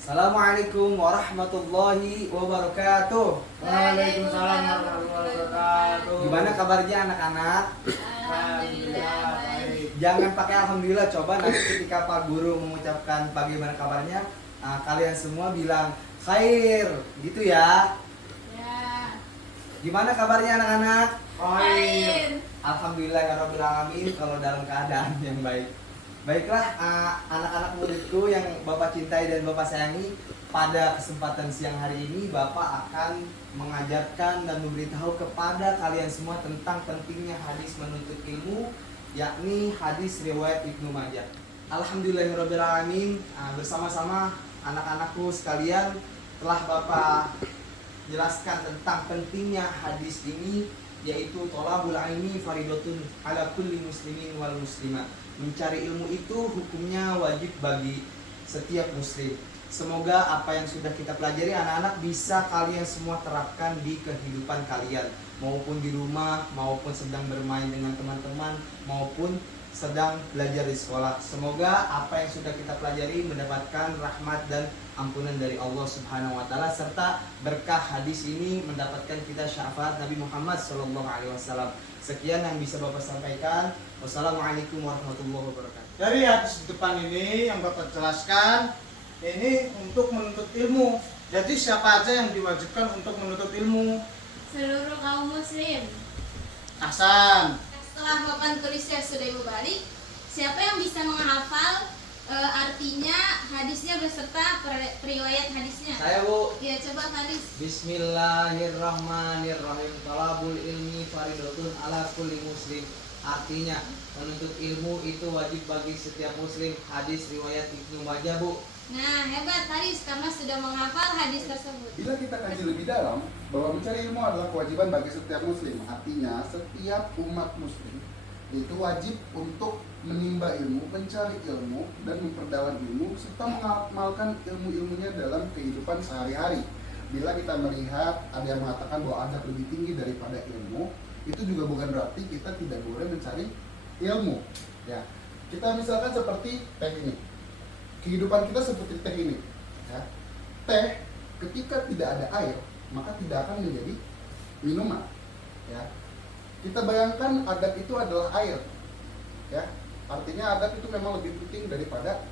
Assalamualaikum warahmatullahi wabarakatuh. Waalaikumsalam warahmatullahi wabarakatuh. Gimana kabarnya anak-anak? Alhamdulillah baik. Jangan pakai alhamdulillah, coba nanti ketika Pak Guru mengucapkan bagaimana kabarnya, kalian semua bilang khair, gitu ya. Ya. Gimana kabarnya anak-anak? Khair. Alhamdulillah ya Rabbil Alamin, kalau dalam keadaan yang baik. Baiklah, anak-anak muridku yang Bapak cintai dan Bapak sayangi, pada kesempatan siang hari ini Bapak akan mengajarkan dan memberitahu kepada kalian semua tentang pentingnya hadis menuntut ilmu, yakni hadis riwayat Ibnu Majah. Alhamdulillahirabbil alamin, bersama-sama anak-anakku sekalian telah Bapak jelaskan tentang pentingnya hadis ini, yaitu thalabul ilmi faridatun ala kulli muslimin wal muslimat. Mencari ilmu itu hukumnya wajib bagi setiap muslim. Semoga apa yang sudah kita pelajari anak-anak bisa kalian semua terapkan di kehidupan kalian, maupun di rumah, maupun sedang bermain dengan teman-teman, maupun sedang belajar di sekolah. Semoga apa yang sudah kita pelajari mendapatkan rahmat dan ampunan dari Allah Subhanahu wa taala, serta berkah hadis ini mendapatkan kita syafaat Nabi Muhammad SAW. Sekian yang bisa Bapak sampaikan. Wassalamualaikum warahmatullahi wabarakatuh. Dari hadis di depan ini yang Bapak jelaskan, ini untuk menuntut ilmu. Jadi siapa aja yang diwajibkan untuk menuntut ilmu? Seluruh kaum muslim. Hasan. Setelah papan tulisnya sudah balik, siapa yang bisa menghafal artinya hadisnya beserta periwayat hadisnya? Saya Bu. Ya, coba hadis. Bismillahirrahmanirrahim. Talabul ilmi faridatun ala kulli muslim. Artinya menuntut ilmu itu wajib bagi setiap muslim. Hadis riwayat Ibnu Majah Bu. Nah, hebat Haris karena sudah menghafal hadis tersebut. Bila kita kaji lebih dalam, bahwa mencari ilmu adalah kewajiban bagi setiap muslim. Artinya, setiap umat muslim itu wajib untuk menimba ilmu, mencari ilmu, dan memperdalam ilmu, serta mengamalkan ilmu-ilmunya dalam kehidupan sehari-hari. Bila kita melihat ada yang mengatakan bahwa adab lebih tinggi daripada ilmu, itu juga bukan berarti kita tidak boleh mencari ilmu. Ya, kita misalkan seperti teh ini. Kehidupan kita seperti teh ini, ya. Teh ketika tidak ada air maka tidak akan menjadi minuman, ya. Kita bayangkan adab itu adalah air, ya. Artinya adab itu memang lebih penting daripada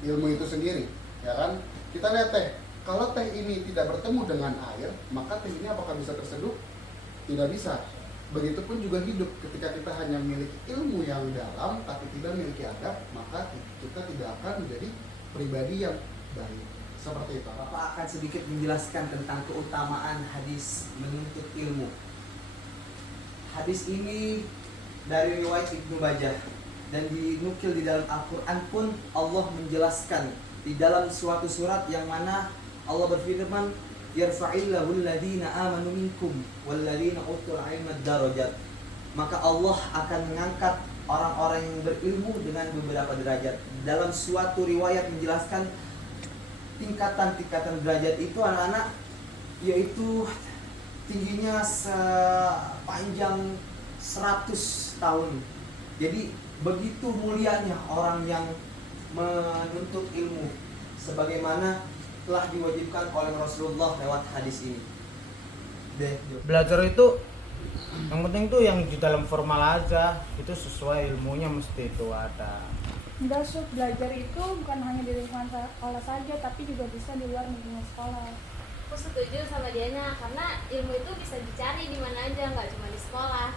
ilmu itu sendiri, ya kan. Kita lihat teh, kalau teh ini tidak bertemu dengan air maka teh ini apakah bisa terseduh? Tidak bisa. Begitupun juga hidup, ketika kita hanya memiliki ilmu yang dalam tapi tidak memiliki adab, maka kita tidak akan menjadi pribadi yang baik. Seperti itu. Bapak akan sedikit menjelaskan tentang keutamaan hadis menuntut ilmu. Hadis ini dari riwayat Ibnu Majah dan dinukil di dalam Al-Quran pun Allah menjelaskan di dalam suatu surat yang mana Allah berfirman, yarfa'illahu alladhina amanu minkum walladhina utul ilma darajat. Maka Allah akan mengangkat orang-orang yang berilmu dengan beberapa derajat. Dalam suatu riwayat menjelaskan tingkatan-tingkatan derajat itu anak-anak, yaitu tingginya sepanjang 100 tahun. Jadi begitu mulianya orang yang menuntut ilmu, sebagaimana telah diwajibkan oleh Rasulullah lewat hadis ini. Belajar itu yang penting tuh yang di dalam formal aja, itu sesuai ilmunya mesti itu ada. Enggak, Sub, belajar itu bukan hanya di lingkungan sekolah saja, tapi juga bisa di luar lingkungan sekolah. Aku setuju sama dianya karena ilmu itu bisa dicari di mana aja, nggak cuma di sekolah.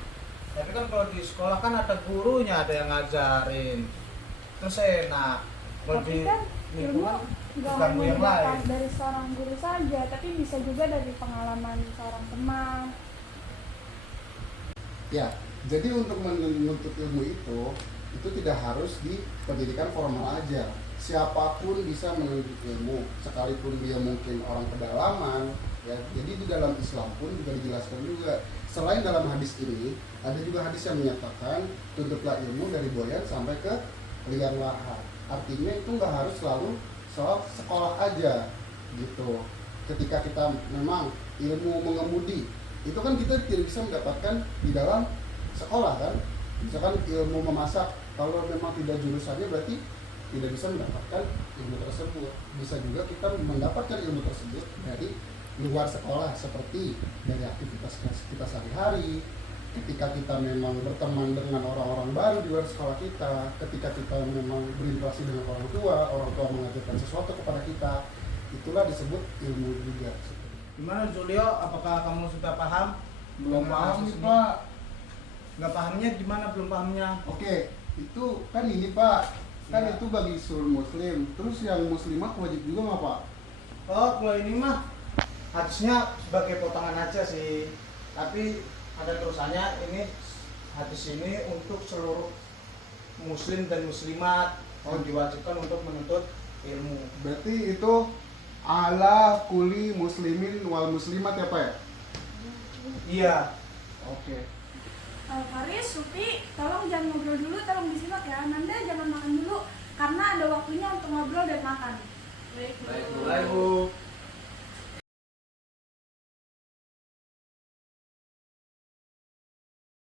Tapi kan kalau di sekolah kan ada gurunya, ada yang ngajarin, terus enak. Kalau Tapi di kan ilmu lingkungan nggak ganggu hanya yang didapat lain. dari seorang guru saja, tapi bisa juga dari pengalaman seorang teman. Ya, jadi untuk menuntut ilmu itu tidak harus di pendidikan formal aja. Siapapun bisa menuntut ilmu, sekalipun dia mungkin orang pedalaman, ya. Jadi di dalam Islam pun juga dijelaskan juga. Selain dalam hadis ini, ada juga hadis yang menyatakan tuntutlah ilmu dari boyan sampai ke liar lahat. Artinya itu nggak harus selalu soal sekolah aja, gitu. Ketika kita memang ilmu mengemudi, itu kan kita tidak bisa mendapatkan di dalam sekolah kan. Misalkan ilmu memasak, kalau memang tidak jurusannya berarti tidak bisa mendapatkan ilmu tersebut. Bisa juga kita mendapatkan ilmu tersebut dari luar sekolah, seperti dari aktivitas kita sehari-hari, ketika kita memang berteman dengan orang-orang baru di luar sekolah kita, ketika kita memang berinteraksi dengan orang tua mengajarkan sesuatu kepada kita, itulah disebut ilmu juga. Gimana Julio, apakah kamu sudah paham? Belum dengan paham kasus nih ini? Pak. Nggak pahamnya gimana, belum pahamnya? Oke, itu kan ini Pak, kan Ya. itu bagi seluruh muslim. Terus yang muslimah wajib juga nggak Pak? Oh, kalau ini mah hadisnya sebagai potongan aja sih. Tapi ada terusannya, ini hadis ini untuk seluruh muslim dan muslimat yang diwajibkan untuk menuntut ilmu. Berarti itu ala kuli muslimin wal muslimat ya Pak ya? Iya. Oke. Faris, Supi, tolong jangan ngobrol dulu, tolong disimak ya. Nanda jangan makan dulu, karena ada waktunya untuk ngobrol dan makan. Baik, Bu. Baik Bu.